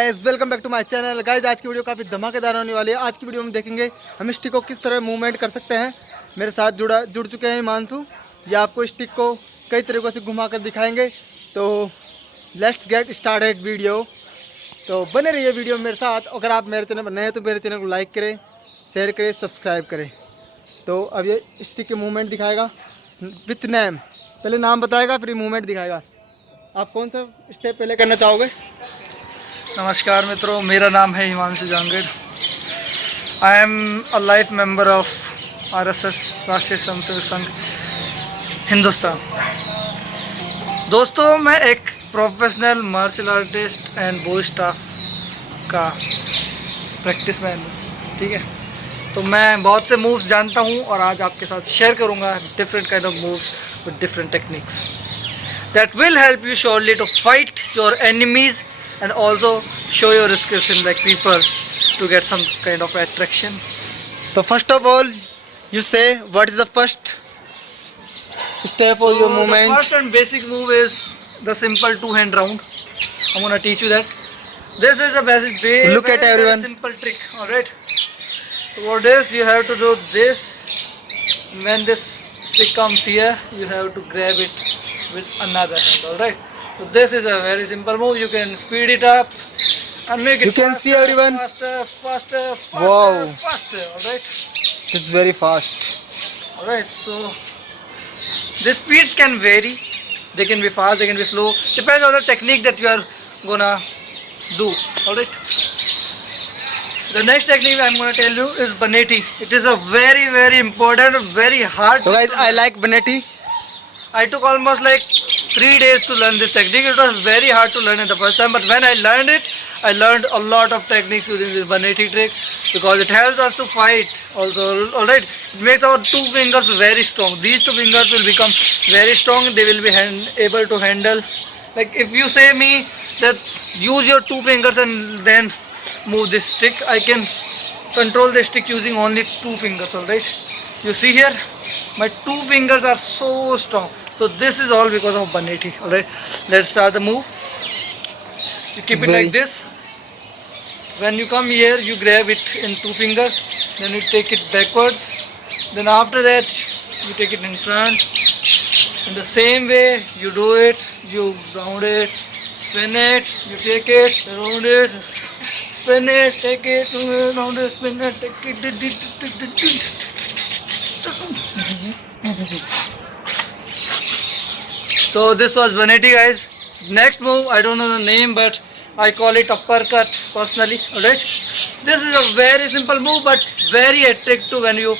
Guys welcome back to my channel. Guys आज की video काफ़ी धमाकेदार होने वाली है। आज की वीडियो में देखेंगे हम स्टिक को किस तरह मूवमेंट कर सकते हैं। मेरे साथ जुड़ चुके हैं हिमांशु। ये आपको स्टिक को कई तरीक़ों से घुमा कर दिखाएंगे। तो लेट्स गेट स्टार्टेड वीडियो। तो बने रहिए वीडियो मेरे साथ। अगर आप मेरे चैनल पर नए हैं तो मेरे चैनल को लाइक करें, शेयर करें, सब्सक्राइब करें। तो अब ये स्टिक के मूवमेंट दिखाएगा विथ नेम। पहले नाम बताएगा फिर मूवमेंट दिखाएगा। आप कौन सा स्टेप पहले करना चाहोगे? नमस्कार मित्रों, मेरा नाम है Himanshu Jangar. I am a life member of RSS, Rashtriya Swayamsevak Sangh Hindustan. दोस्तों, मैं एक professional martial artist and bo staff का प्रैक्टिस मैन हूँ। ठीक है, तो मैं बहुत से मूव्स जानता हूँ और आज आपके साथ शेयर करूँगा different kind of moves with different techniques that will help you surely to fight your enemies and also show your skills in like people to get some kind of attraction. So first of all, you say what is the first step for your movement? The first and basic move is the simple two-hand round. I'm gonna teach you that. This is a basic, Look at everyone. very simple trick. All right. For this, you have to do this. When this stick comes here, you have to grab it with another hand. All right. So this is a very simple move. You can speed it up and make it. You can see everyone. Faster. Wow. Faster. All right. It's very fast. All right. So the speeds can vary. They can be fast. They can be slow. Depends on the technique that you are gonna do. All right. The next technique I'm gonna tell you is Banetti. It is a very important, very hard. So guys, I like Banetti. I took almost like 3 days to learn this technique. It was very hard to learn it the first time, but when I learned it, I learned a lot of techniques using this Banetti trick because it helps us to fight also. Alright, it makes our two fingers very strong. These two fingers will become very strong. They will be able to handle. Like if you say me that use your two fingers and then move this stick, I can control the stick using only two fingers. Alright, you see here, my two fingers are so strong. So this is all because of Banetti. Alright, let's start the move. You keep it like this. When you come here, you grab it in two fingers. Then you take it backwards. Then after that, you take it in front. In the same way, you do it. You round it, spin it. You take it, round it, spin it, take it, round it, spin it, take it. So this was Banetti, guys. Next move, I don't know the name, but I call it uppercut personally. Alright, this is a very simple move, but very attractive when you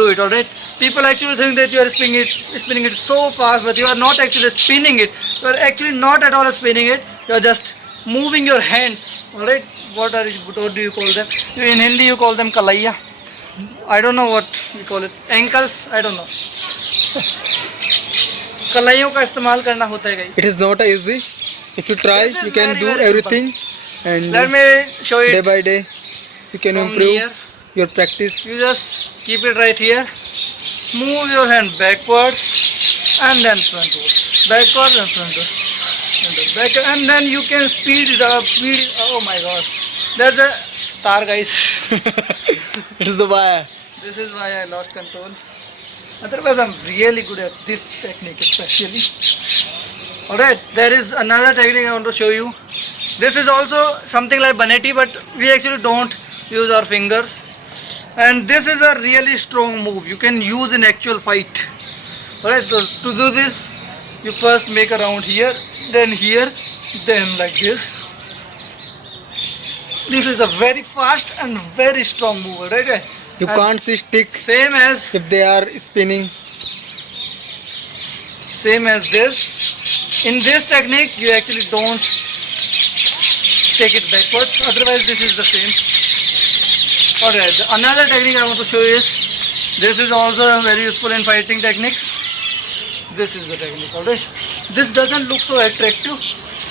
do it. Alright, people actually think that you are spinning it so fast, but you are not actually spinning it. You are actually not at all spinning it. You are just moving your hands. Alright, what do you call them? In Hindi, you call them kalaiya. I don't know what we call it. Ankles, I don't know. कलाइयों का इस्तेमाल करना होता है guys. It is not easy. If you try, you can do everything, and let me show it. Day by day, you can improve your practice. You just keep it right here. Move your hand backwards and then frontwards. Backwards and frontwards. And then you can speed it up. Oh my God! There's a tar, guys. It is the wire. This is why I lost control. Otherwise, I'm really good at this technique, especially. Alright, there is another technique I want to show you. This is also something like Banetti, but we actually don't use our fingers. And this is a really strong move. You can use in actual fight. Alright, so to do this, you first make a round here, then like this. This is a very fast and very strong move, alright? You can't see stick same as if they are spinning. Same as this. In this technique, you actually don't take it backwards. Otherwise, this is the same. Alright, another technique I want to show you is this is also very useful in fighting techniques. This is the technique. Alright, this doesn't look so attractive,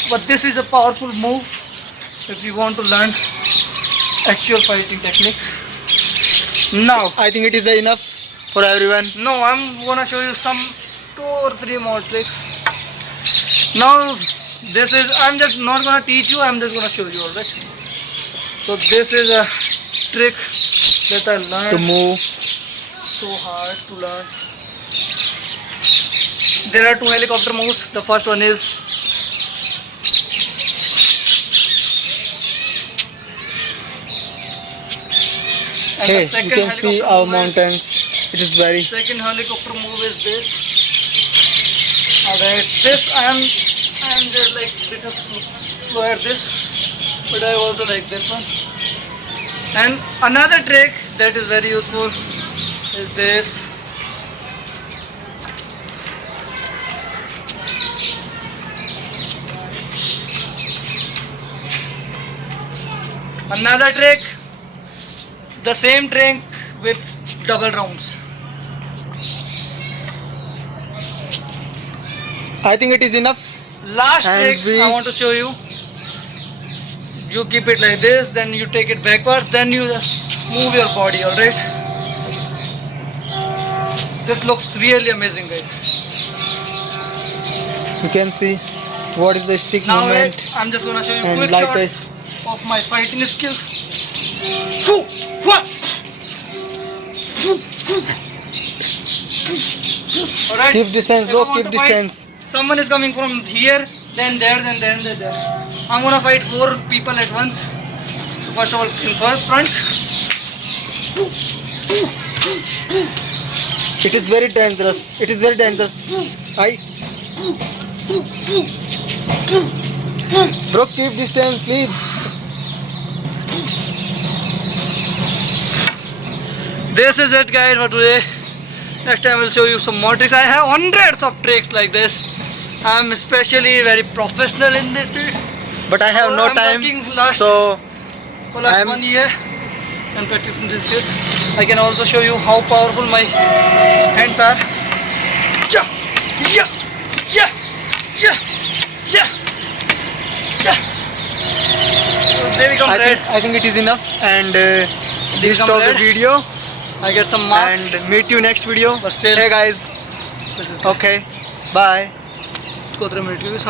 but this is a powerful move if you want to learn actual fighting techniques. Now, I think it is enough for everyone. No, I'm gonna show you some 2 or 3 more tricks. Now this is, I'm just not gonna teach you, I'm just gonna show you, alright? So this is a trick that I To learned move. so hard to learn. There are two helicopter moves. The first one is and Hey, the you second can see helicopter our move is- mountains. It is very. Second helicopter move is this. Alright, this I am just like bit of slow at this, but I also like this one. And another trick that is very useful is this. Another trick, the same trick with double rounds. I think it is enough. Last And trick I want to show you. You keep it like this, then you take it backwards, then you just move your body, alright? This looks really amazing, guys. You can see what is the stick Now movement. I'm just gonna show you And quick like shots of my fighting skills. Hoo! Hua! Alright? Keep distance, If bro. I want Keep to fight, distance. someone is coming from here, then there, then there, then there. I'm gonna fight 4 people at once. So first of all, in first front. It is very dangerous. It is very dangerous. I. Bro, keep distance, please. This is it, guys, for today. Next time I will show you some more tricks. I have hundreds of tricks like this. I'm especially very professional in this field. But I have no I'm time. working last- So For last I'm- 1 year and practicing these skills. I can also show you how powerful my hands are. Yeah, yeah, yeah, yeah, yeah, yeah. So they become red. I think it is enough. And They this become stop the red. video. I get some marks. And meet you next video. But still- Hey guys. This is Okay. Bye. Go 3 minutes.